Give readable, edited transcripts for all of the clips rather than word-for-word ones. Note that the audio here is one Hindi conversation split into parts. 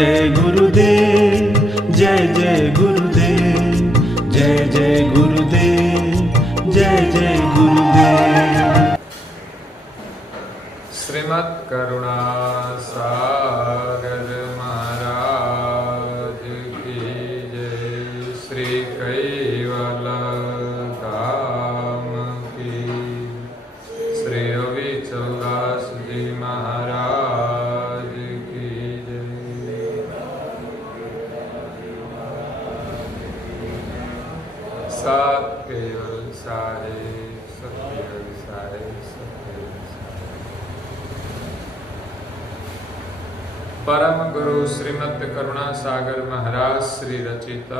जय गुरुदेव, जय जय गुरुदेव, जय जय गुरुदेव, जय जय गुरुदेव। श्रीमद् करुणा सागर महाराज की जय। श्री कैवल धाम की, श्री अविचलदास जी महाराज की जय। सात केवल सारे सत्य सारे परम गुरु श्रीमद् करुणा सागर महाराज श्री रचित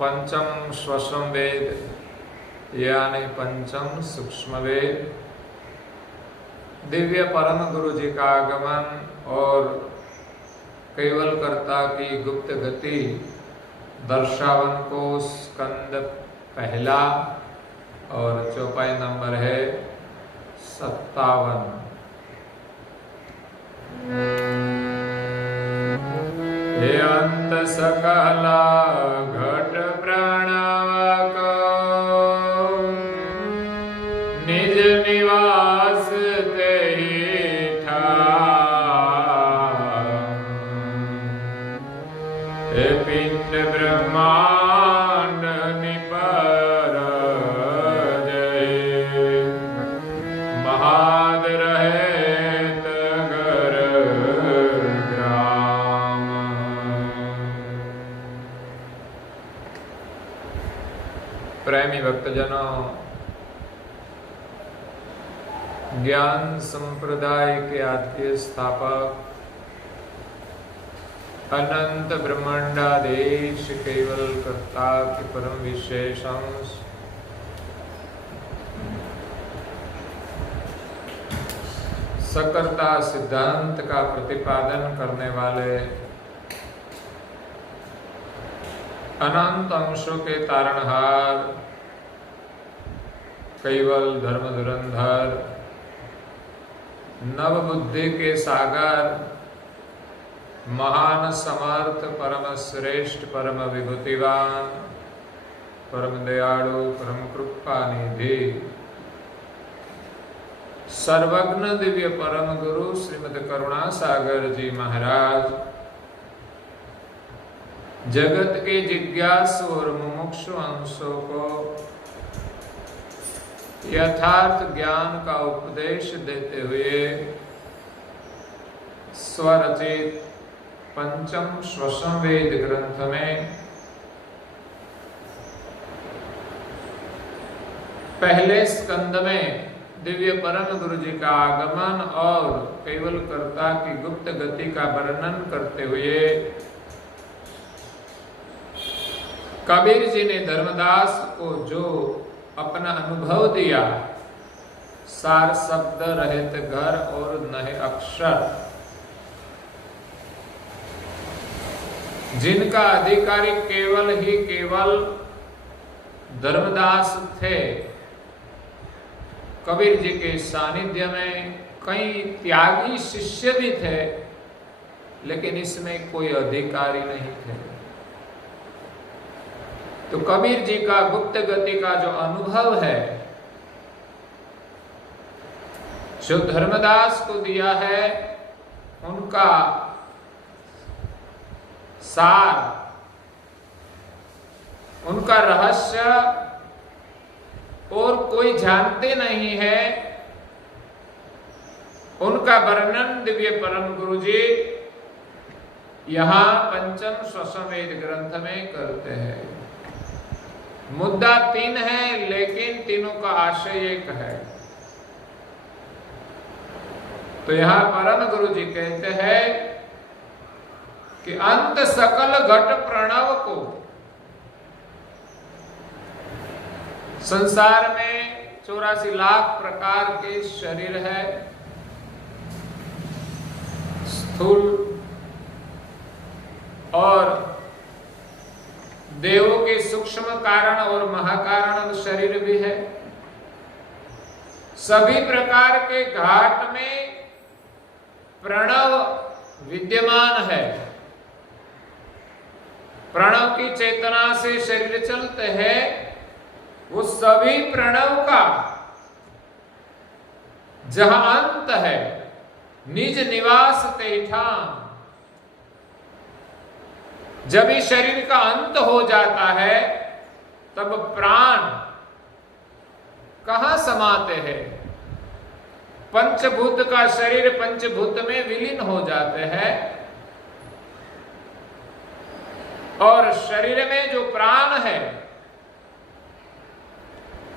पंचम श्वसम वेद यानी पंचम सूक्ष्म वेद, दिव्य परम गुरु जी का आगमन और केवल कर्ता की गुप्त गति दर्शावन को स्कंद पहला और चौपाई नंबर है 57। हे अंत सकला घट प्रणव को निज निवास तेहि ठाम। हे पिंड ब्रह्मांड निपर जय, महाद रहे प्रेमी भक्तजनों, ज्ञान संप्रदाय के आद्य स्थापक अनंत ब्रह्मांडाधीश केवल कर्ता के परम विशेष अंश सकर्ता सिद्धांत का प्रतिपादन करने वाले अनंत अंशों के तारणहार केवल धर्म धुरंधर, नव बुद्धि के सागर, महान समर्थ परम श्रेष्ठ परम विभूतिवान परम दयालु परम कृपा निधि सर्वज्ञ दिव्य परम गुरु श्रीमद् करुणा सागर जी महाराज जगत के जिज्ञासु और मुमुक्षु अंशों को यथार्थ ज्ञान का उपदेश देते हुए स्वरचित पंचम श्वसम वेद ग्रंथ में पहले स्कंद में दिव्य परम गुरु जी का आगमन और केवल कर्ता की गुप्त गति का वर्णन करते हुए कबीर जी ने धर्मदास को जो अपना अनुभव दिया, सार शब्द रहित घर और नहे अक्षर, जिनका अधिकारी केवल ही केवल धर्मदास थे। कबीर जी के सानिध्य में कई त्यागी शिष्य भी थे, लेकिन इसमें कोई अधिकारी नहीं थे। तो कबीर जी का गुप्त गति का जो अनुभव है, जो धर्मदास को दिया है, उनका सार, उनका रहस्य और कोई जानते नहीं है। उनका वर्णन दिव्य परम गुरु जी यहां पंचम श्वसम वेद ग्रंथ में करते हैं। मुद्दा 3 है, लेकिन तीनों का आशय एक है। तो यहां परम गुरु जी कहते हैं कि अंत सकल घट प्रणव को, संसार में 84 लाख प्रकार के शरीर है, स्थूल और देवों के सूक्ष्म कारण और महाकारण शरीर भी है। सभी प्रकार के घाट में प्रणव विद्यमान है। प्रणव की चेतना से शरीर चलते हैं, वो सभी प्रणव का जहां अंत है, निज निवास तेठाम। जब इस शरीर का अंत हो जाता है तब प्राण कहां समाते हैं? पंचभूत का शरीर पंचभूत में विलीन हो जाते हैं और शरीर में जो प्राण है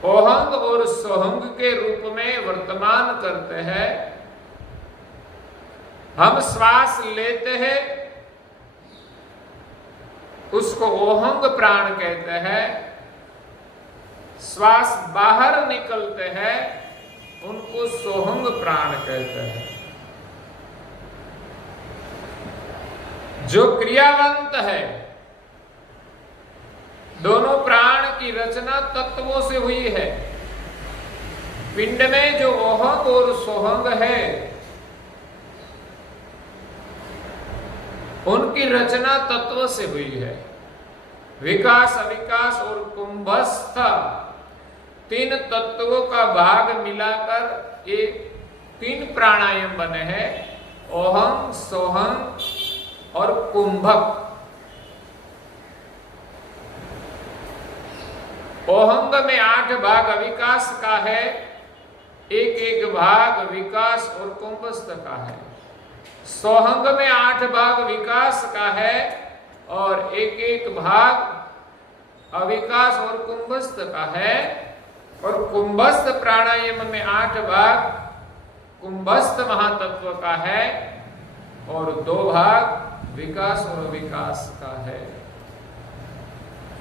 ओहंग और सोहंग के रूप में वर्तमान करते हैं। हम श्वास लेते हैं, उसको ओहंग प्राण कहते हैं। श्वास बाहर निकलते हैं, उनको सोहंग प्राण कहते हैं। जो क्रियावंत है, दोनों प्राण की रचना तत्वों से हुई है। पिंड में जो ओहंग और सोहंग है, उनकी रचना तत्व से हुई है। विकास, अविकास और कुंभस्थ, तीन तत्वों का भाग मिलाकर ये तीन प्राणायाम बने हैं, ओहंग, सोहंग और कुंभक। ओहंग में 8 भाग अविकास का है, एक भाग विकास और कुंभस्थ का है। सोहंग में 8 भाग विकास का है और एक भाग अविकास और कुंभस्थ का है। और कुंभस्थ प्राणायाम में 8 भाग कुंभस्थ महातत्व का है और 2 भाग विकास और अविकास का है।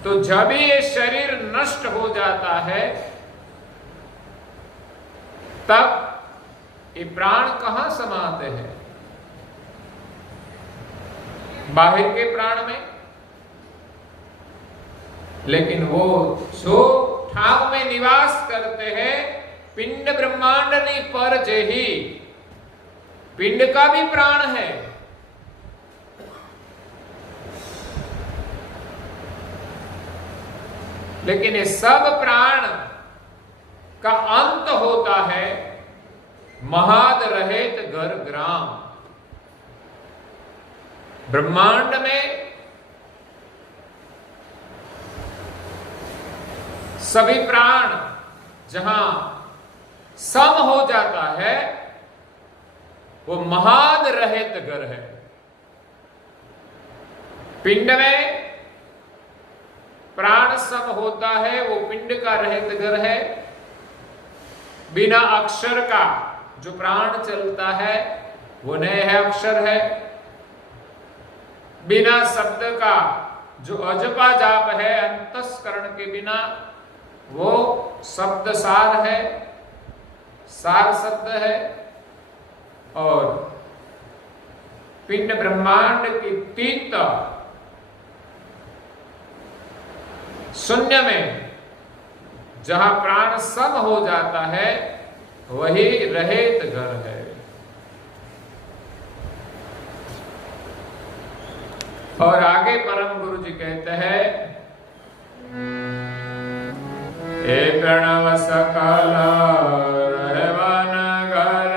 तो जब ये शरीर नष्ट हो जाता है तब ये प्राण कहां समाते हैं? बाहर के प्राण में। लेकिन वो जो ठाव में निवास करते हैं, पिंड ब्रह्मांड नहीं पर जेही, पिंड का भी प्राण है। लेकिन ये सब प्राण का अंत होता है महाद रहेत घर ग्राम। ब्रह्मांड में सभी प्राण जहां सम हो जाता है वो महाद रहेत घर है। पिंड में प्राण सम होता है, वो पिंड का रहेत घर है। बिना अक्षर का जो प्राण चलता है वो नए है अक्षर है। बिना शब्द का जो अजपा जाप है अंतस्करण के बिना, वो शब्द सार है, सार शब्द है। और पिंड ब्रह्मांड की तीत शून्य में जहां प्राण सम हो जाता है वही रहेत घर है। और आगे परम गुरु जी कहते हैं, हे प्रणव सकल रहवन घर,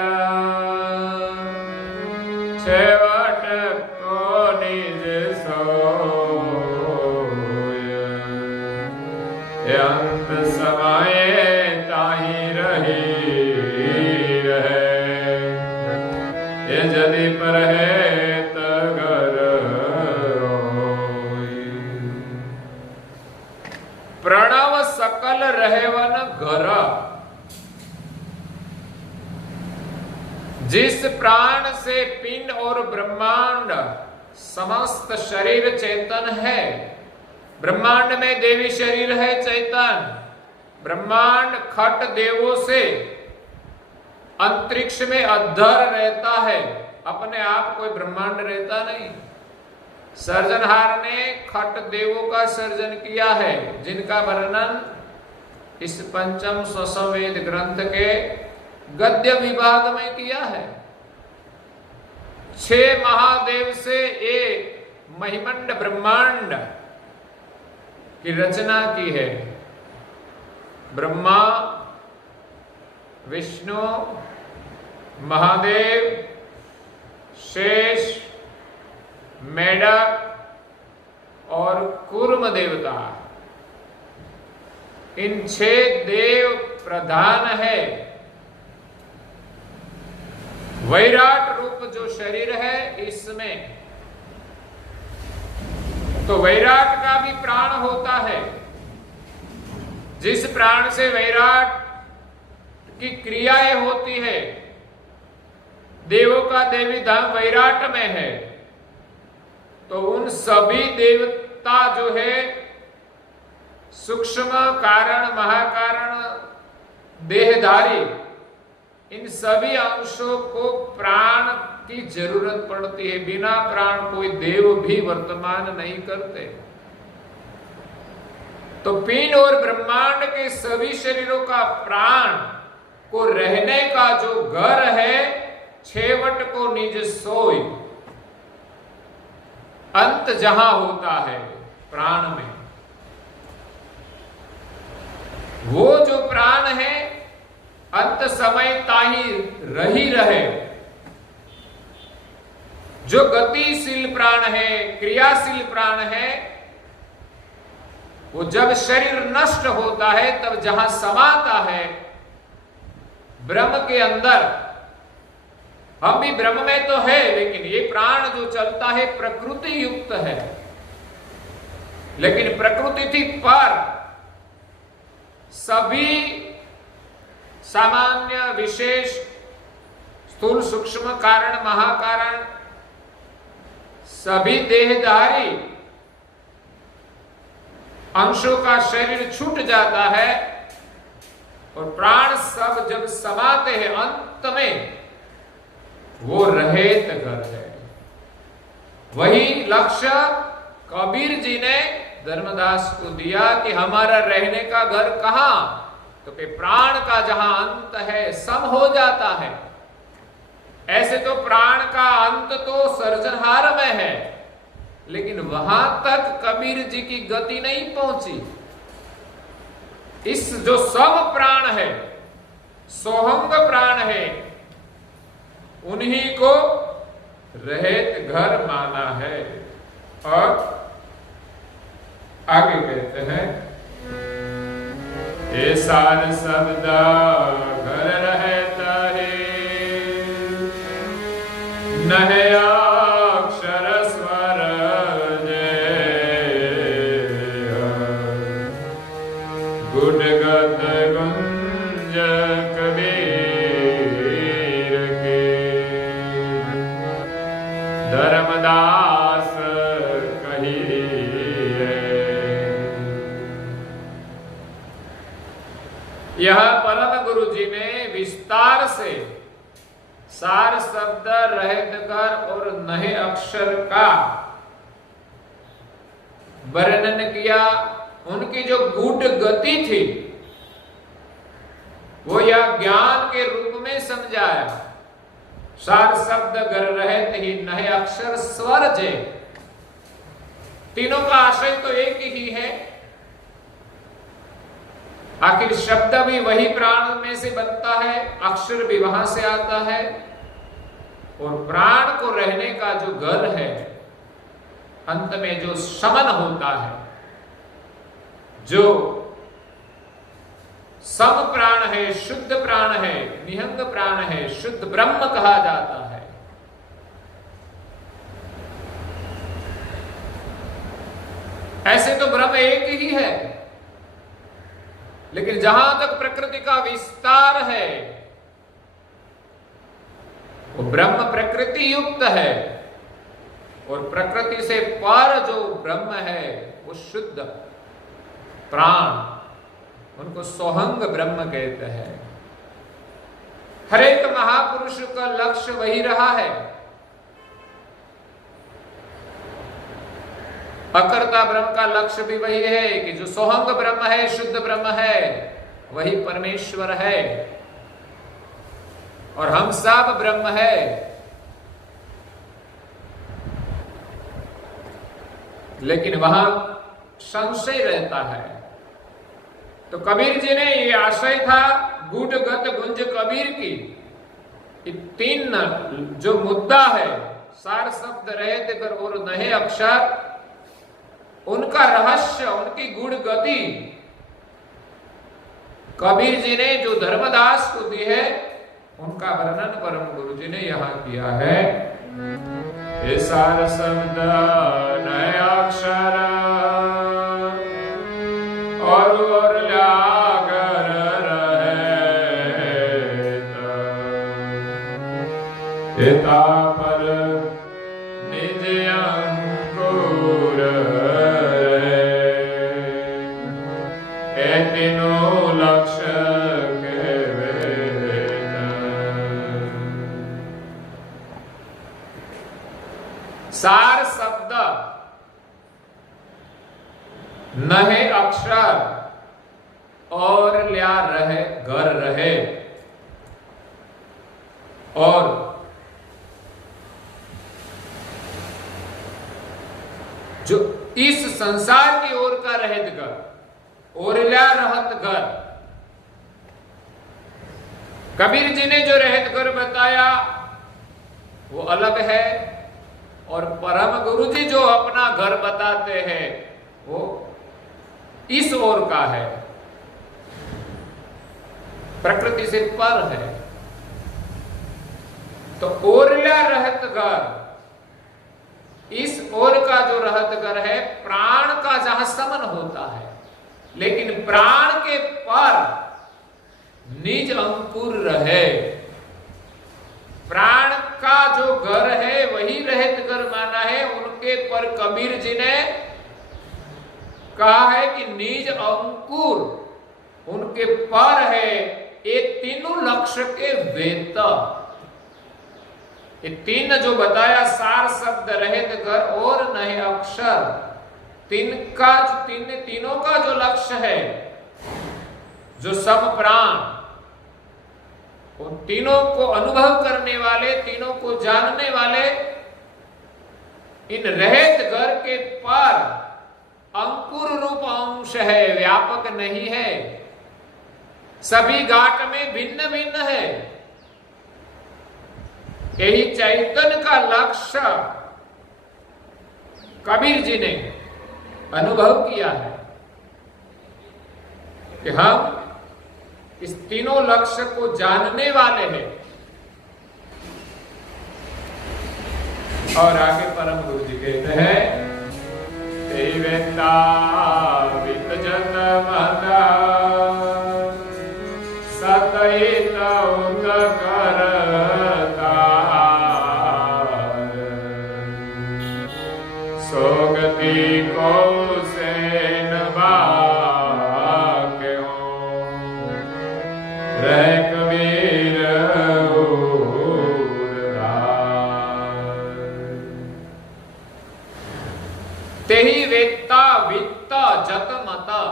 छेवट को निज सोय, अंत समाये ताहि रही रहे, ये जदि पर है घर। प्रणव सकल रहवन घर, जिस प्राण से पिंड और ब्रह्मांड समस्त शरीर चेतन है। ब्रह्मांड में देवी शरीर है चैतन। ब्रह्मांड खट देवों से अंतरिक्ष में अद्धर रहता है, अपने आप कोई ब्रह्मांड रहता नहीं। सर्जनहार ने खट देवों का सर्जन किया है, जिनका वर्णन इस पंचम स्वसंवेद ग्रंथ के गद्य विभाग में किया है। छह महादेव से एक महिमंड ब्रह्मांड की रचना की है। ब्रह्मा, विष्णु, महादेव, शेष, मेढक और कूर्म देवता, इन छह देव प्रधान है। वैराट रूप जो शरीर है इसमें तो वैराट का भी प्राण होता है। जिस प्राण से वैराट की क्रियाएं होती है, देवों का देवी धाम वैराट में है, तो उन सभी देवता जो है सूक्ष्म कारण, महाकारण, देहधारी, इन सभी अंशों को प्राण की जरूरत पड़ती है। बिना प्राण कोई देव भी वर्तमान नहीं करते। तो पिंड और ब्रह्मांड के सभी शरीरों का प्राण को रहने का जो घर है, छेवट को निज सोई, अंत जहां होता है प्राण में, वो जो प्राण है अंत समय ताही रही रहे। जो गतिशील प्राण है, क्रियाशील प्राण है, वो जब शरीर नष्ट होता है तब जहां समाता है ब्रह्म के अंदर। हम भी ब्रह्म में तो है, लेकिन ये प्राण जो चलता है प्रकृति युक्त है। लेकिन प्रकृति थी पर सभी सामान्य, विशेष, स्थूल, सूक्ष्म कारण, महाकारण, सभी देहधारी अंशों का शरीर छूट जाता है और प्राण सब जब समाते हैं अंत में वो रहेत घर है। वही लक्ष्य कबीर जी ने धर्मदास को दिया कि हमारा रहने का घर कहां, तो कि प्राण का जहां अंत है सम हो जाता है। ऐसे तो प्राण का अंत तो सर्जनहार में है, लेकिन वहां तक कबीर जी की गति नहीं पहुंची। इस जो सब प्राण है, सोहंग प्राण है, उन्हीं को रहेत घर माना है। और आगे कहते हैं, ये सार सबदा घर रहता है, नहे अक्षर स्वर गुणगत गुंज कबीर के, धर्मदास कही है। यह परम गुरु जी ने विस्तार से सार शब्द, रहत कर और नहे अक्षर का वर्णन किया। उनकी जो गूढ़ गति थी वो यह ज्ञान के रूप में समझाया। सार शब्द गर रहत ही नहे अक्षर स्वर जे, तीनों का आशय तो एक ही है। आखिर शब्द भी वही प्राण में से बनता है, अक्षर भी वहां से आता है, और प्राण को रहने का जो घर है, अंत में जो शमन होता है, जो सम प्राण है, शुद्ध प्राण है, निहंग प्राण है, शुद्ध ब्रह्म कहा जाता है। ऐसे तो ब्रह्म एक ही है, लेकिन जहां तक प्रकृति का विस्तार है वो ब्रह्म प्रकृति युक्त है, और प्रकृति से पर जो ब्रह्म है वो शुद्ध प्राण, उनको सोहंग ब्रह्म कहते हैं। हर एक महापुरुष का लक्ष्य वही रहा है। अकर्ता ब्रह्म का लक्ष्य भी वही है कि जो सोहंग ब्रह्म है, शुद्ध ब्रह्म है, वही परमेश्वर है, और हम सब ब्रह्म है। लेकिन वहां संशय रहता है। तो कबीर जी ने ये आशय था गुड गत गुंज कबीर की, तीन जो मुद्दा है सार शब्द रहते कर और नहे अक्षर, उनका रहस्य, उनकी गुण गति कबीर जी ने जो धर्मदास को दी है, उनका वर्णन परम गुरु जी ने यहां किया है। ये सार शब्द नए अक्षर और लागर रहे पर निज अंकुर तीनों लक्ष्य के सार शब्द नहे अक्षर और ल्या रहे घर रहे, और जो इस संसार की ओर का रहत घर, ओरल्या रहत घर, कबीर जी ने जो रहत घर बताया वो अलग है, और परम गुरु जी जो अपना घर बताते हैं वो इस ओर का है, प्रकृति से पर है। तो ओरल्या रहत घर, इस ओर का जो रहत घर है प्राण का जहां समन होता है, लेकिन प्राण के पर निज अंकुर रहे। प्राण का जो घर है वही रहत घर माना है, उनके पर कबीर जी ने कहा है कि निज अंकुर उनके पर है। ये तीनों लक्ष्य के वेता, ये तीन जो बताया सार शब्द रहत घर और नए अक्षर, तीनों का जो लक्ष्य है, जो सम प्राण, उन तीनों को अनुभव करने वाले, तीनों को जानने वाले, इन रहत घर के पर अंकुर रूप अंश है, व्यापक नहीं है, सभी घाट में भिन्न भिन्न है। यही चैतन्य का लक्ष्य कबीर जी ने अनुभव किया है कि हम इस तीनों लक्ष्य को जानने वाले हैं। और आगे परम गुरु जी कहते हैं, देवेंदा वित जन मना सतहित उत करता सोगति को से नबाके हो रह कबीर तेहि वेत्ता वित्त जत मता।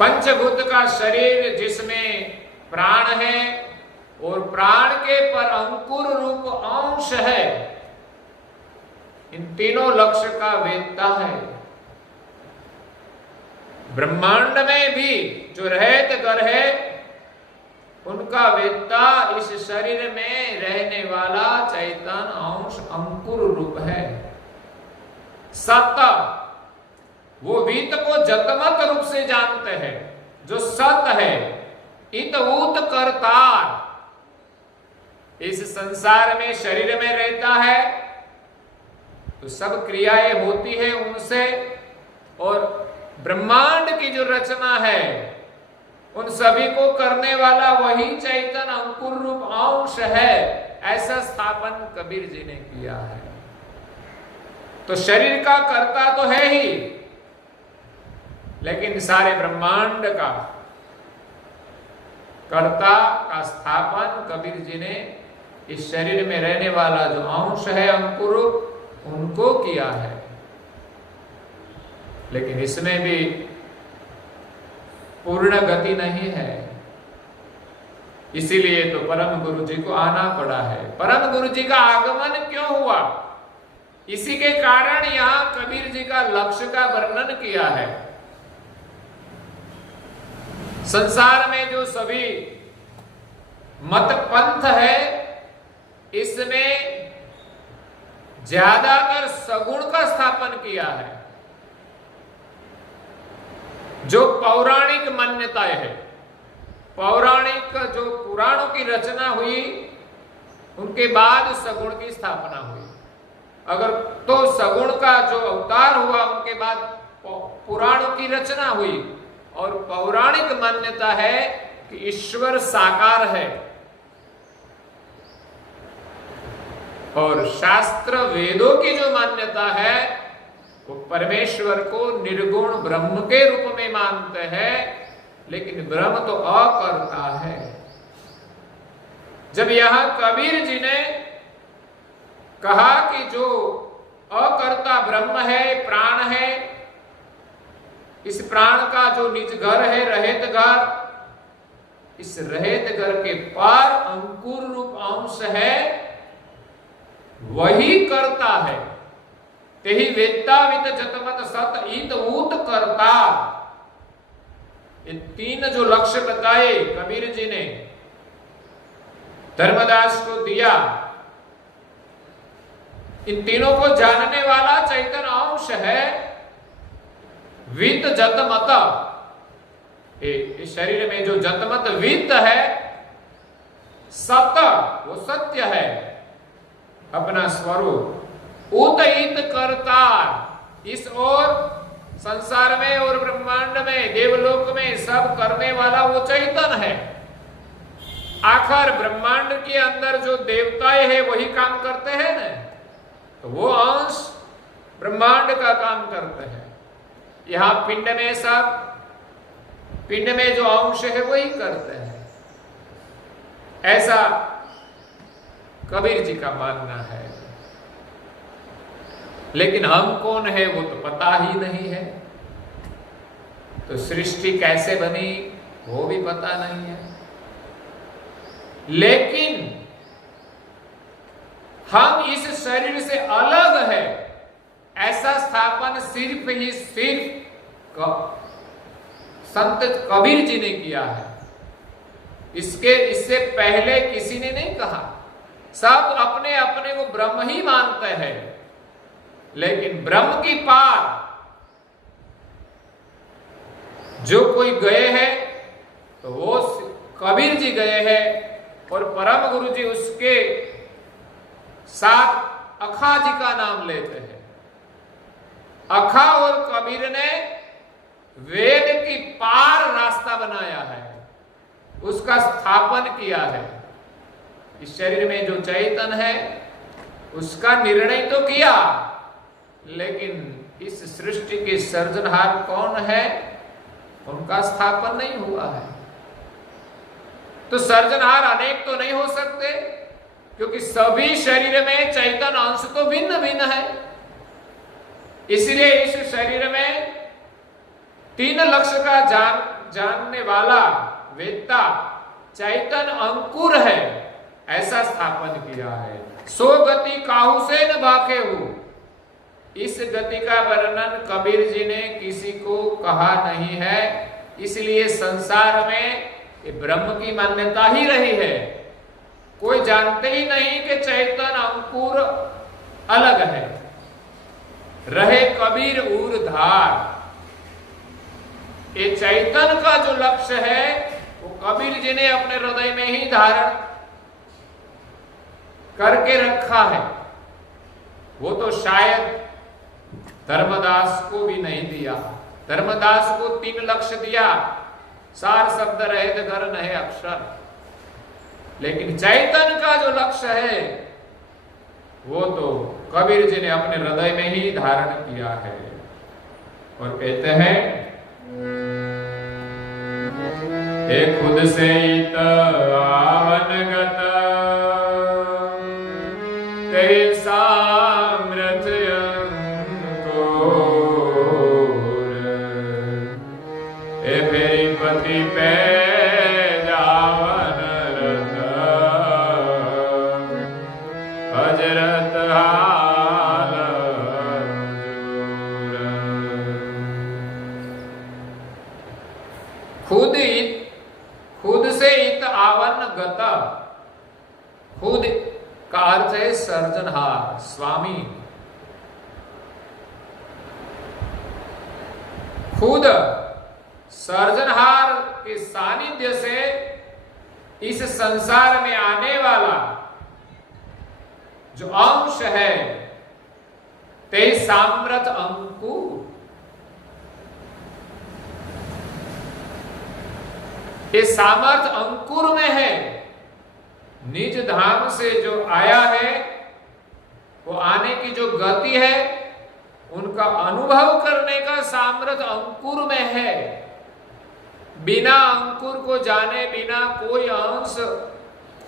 पंचभूत का शरीर जिसमें प्राण है और प्राण के पर अंकुर रूप अंश है, इन तीनों लक्ष्य का वेत्ता है। ब्रह्मांड में भी जो रहत घर है उनका वेत्ता इस शरीर में रहने वाला चैतन्य अंश अंकुर रूप है। सत, वो वीत को जतमत रूप से जानते हैं, जो सत है। इत ऊत करतार, इस संसार में शरीर में रहता है तो सब क्रियाएं होती है उनसे, और ब्रह्मांड की जो रचना है उन सभी को करने वाला वही चैतन्य अंकुर रूप अंश है। ऐसा स्थापन कबीर जी ने किया है। तो शरीर का कर्ता तो है ही, लेकिन सारे ब्रह्मांड का कर्ता का स्थापन कबीर जी ने इस शरीर में रहने वाला जो अंश है अंकुर, उनको किया है। लेकिन इसमें भी पूर्ण गति नहीं है। इसीलिए तो परम गुरु जी को आना पड़ा है। परम गुरु जी का आगमन क्यों हुआ, इसी के कारण यहां कबीर जी का लक्ष्य का वर्णन किया है। संसार में जो सभी मत पंथ है, इसमें ज्यादातर सगुण का स्थापन किया है। जो पौराणिक मान्यताएं है, पौराणिक जो पुराणों की रचना हुई, उनके बाद सगुण की स्थापना हुई। अगर तो सगुण का जो अवतार हुआ, उनके बाद पुराणों की रचना हुई। और पौराणिक मान्यता है कि ईश्वर साकार है, और शास्त्र वेदों की जो मान्यता है वो परमेश्वर को निर्गुण ब्रह्म के रूप में मानते हैं, लेकिन ब्रह्म तो अकर्ता है। जब यहां कबीर जी ने कहा कि जो अकर्ता ब्रह्म है, प्राण है, इस प्राण का जो निज घर है रहेत घर, इस रहेत घर के पार अंकुर रूप अंश है, वही करता है। तेहि वेत्ता वित जतमत सत ईत ऊत करता। ये तीन जो लक्ष्य बताए कबीर जी ने धर्मदास को दिया, इन तीनों को जानने वाला चैतन्य अंश है। वित्त जतमत, इस शरीर में जो जतमत वित्त है, सत वो सत्य है अपना स्वरूप। उत इत करता, इस और संसार में और ब्रह्मांड में देवलोक में सब करने वाला वो चैतन्य है। आखिर ब्रह्मांड के अंदर जो देवताएं हैं वही काम करते हैं ना, तो वो अंश ब्रह्मांड का काम करते हैं। यहां पिंड में सब, पिंड में जो अंश है वही करते हैं, ऐसा कबीर जी का मानना है। लेकिन हम कौन है वो तो पता ही नहीं है। तो सृष्टि कैसे बनी वो भी पता नहीं है। लेकिन हम इस शरीर से अलग है, ऐसा स्थापन सिर्फ ही सिर्फ संत कबीर जी ने किया है। इससे पहले किसी ने नहीं कहा। सब अपने अपने को ब्रह्म ही मानते हैं, लेकिन ब्रह्म की पार जो कोई गए हैं तो वो कबीर जी गए हैं, और परम गुरु जी उसके साथ अखा जी का नाम लेते हैं। अखा और कबीर ने वेद की पार रास्ता बनाया है, उसका स्थापन किया है। इस शरीर में जो चैतन्य है उसका निर्णय तो किया, लेकिन इस सृष्टि के सृजनहार कौन है उनका स्थापन नहीं हुआ है। तो सृजनहार अनेक तो नहीं हो सकते, क्योंकि सभी शरीर में चैतन्य अंश तो भिन्न भिन्न है। इसलिए इस शरीर में तीन लक्ष्य का जानने वाला वेत्ता चैतन्य अंकुर है, ऐसा स्थापन किया है। सो गति काहू से न भाखे हो, इस गति का वर्णन कबीर जी ने किसी को कहा नहीं है। इसलिए संसार में ये ब्रह्म की मान्यता ही रही है। कोई जानते ही नहीं कि चैतन्य अंकुर अलग है। रहे कबीर ऊर्धार, ये चैतन्य का जो लक्ष्य है वो कबीर जी ने अपने हृदय में ही धारण करके रखा है। वो तो शायद धर्मदास को भी नहीं दिया। धर्मदास को तीन लक्ष्य दिया, सार शब्द रहे घर नहे अक्षर, लेकिन चैतन्य का जो लक्ष्य है वो तो कबीर जी ने अपने हृदय में ही धारण किया है। और कहते हैं हे खुद से आवनगत ते सामर्थ्य पति पे जावन हजरत हाल खुद से इत आवन गता। खुद का अर्थ है सर्जनहार, स्वामी। खुद सर्जनहार के सानिध्य से इस संसार में आने वाला जो अंश है ते सामर्थ अंकुर। ये सामर्थ अंकुर में है। निज धाम से जो आया है वो आने की जो गति है उनका अनुभव करने का सामर्थ अंकुर में है। बिना अंकुर को जाने बिना कोई अंश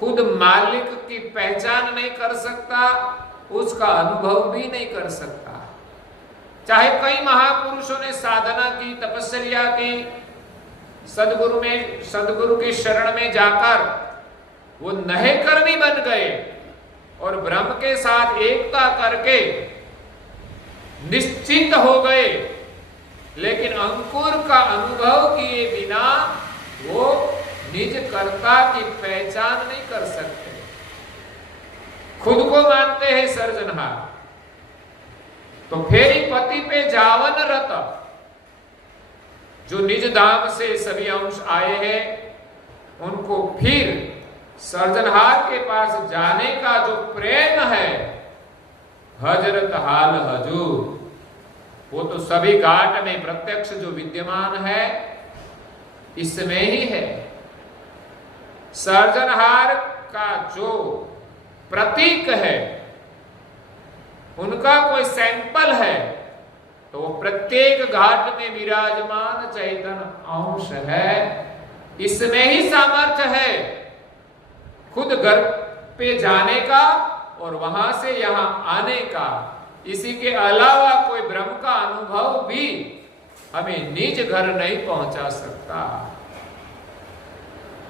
खुद मालिक की पहचान नहीं कर सकता, उसका अनुभव भी नहीं कर सकता। चाहे कई महापुरुषों ने साधना की, तपस्या की, सदगुरु की शरण में जाकर वो नहे कर्मी बन गए और ब्रह्म के साथ एकता करके निश्चिंत हो गए, लेकिन अंकुर का अनुभव किए बिना वो निज कर्ता की पहचान नहीं कर सकते। खुद को मानते हैं सर्जनहार, तो फेरी पति पे जावन रत। जो निज धाम से सभी अंश आए हैं उनको फिर सर्जनहार के पास जाने का जो प्रेम है, हजरत हाल हजूर, वो तो सभी घाट में प्रत्यक्ष जो विद्यमान है इसमें ही है। सर्जनहार का जो प्रतीक है उनका कोई सैंपल है तो वो प्रत्येक घाट में विराजमान चैतन्य अंश है। इसमें ही सामर्थ्य है खुद घर पे जाने का और वहां से यहां आने का। इसी के अलावा कोई ब्रह्म का अनुभव भी हमें निज घर नहीं पहुंचा सकता।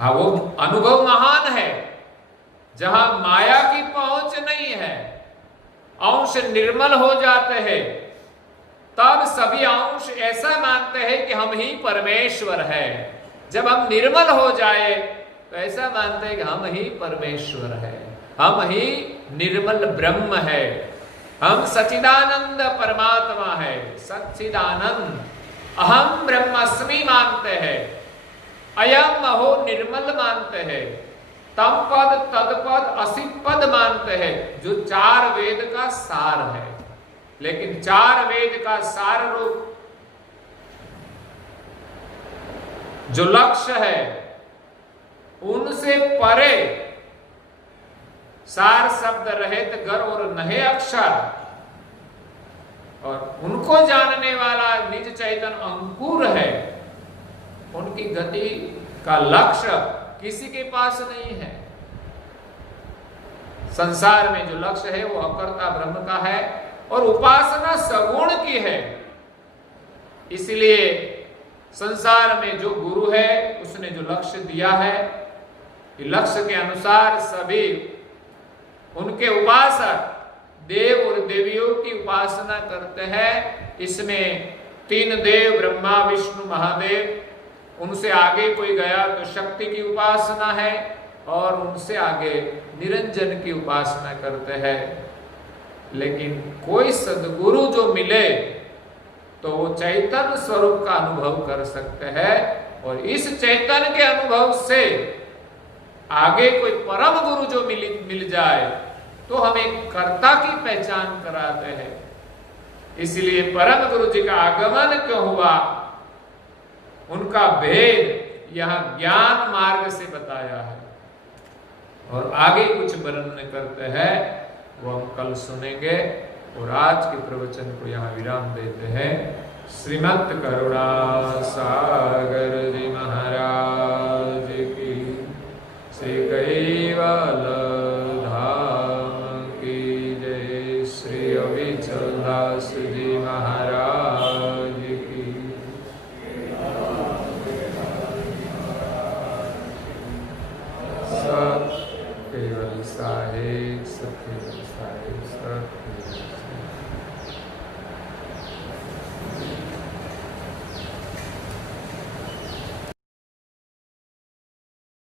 हाँ, वो अनुभव महान है जहां माया की पहुंच नहीं है, अंश निर्मल हो जाते हैं, तब सभी अंश ऐसा मानते हैं कि हम ही परमेश्वर है। जब हम निर्मल हो जाए तो ऐसा मानते हैं कि हम ही परमेश्वर है, हम ही निर्मल ब्रह्म है, हम सच्चिदानंद परमात्मा है। सच्चिदानंद अहम ब्रह्मस्मि मानते हैं, अयम अहो निर्मल मानते हैं, तम पद तदपद असित पद मानते हैं, जो चार वेद का सार है। लेकिन चार वेद का सार रूप जो लक्ष्य है उनसे परे सार शब्द रहित गर और नहे अक्षर, और उनको जानने वाला निज चैतन्य अंकुर है। उनकी गति का लक्ष्य किसी के पास नहीं है। संसार में जो लक्ष्य है वो अकर्ता ब्रह्म का है और उपासना सगुण की है। इसलिए संसार में जो गुरु है उसने जो लक्ष्य दिया है, लक्ष्य के अनुसार सभी उनके उपासक देव और देवियों की उपासना करते हैं। इसमें तीन देव ब्रह्मा विष्णु महादेव, उनसे आगे कोई गया तो शक्ति की उपासना है और उनसे आगे निरंजन की उपासना करते हैं। लेकिन कोई सद्गुरु जो मिले तो वो चैतन्य स्वरूप का अनुभव कर सकते हैं, और इस चैतन्य के अनुभव से आगे कोई परम गुरु जो मिल जाए तो हमें कर्ता की पहचान कराते हैं। इसलिए परम गुरु जी का आगमन क्यों हुआ, उनका भेद यहां ज्ञान मार्ग से बताया है, और आगे कुछ वर्णन करते हैं वो हम कल सुनेंगे। और आज के प्रवचन को यहाँ विराम देते हैं। श्रीमद् करुणा सागर जी महाराज की, श्री कैवल धाम की जय, श्री अविचल दास जी महाराज की। केवल साहेब, सत केवल साहेब, सत केवल साहेब।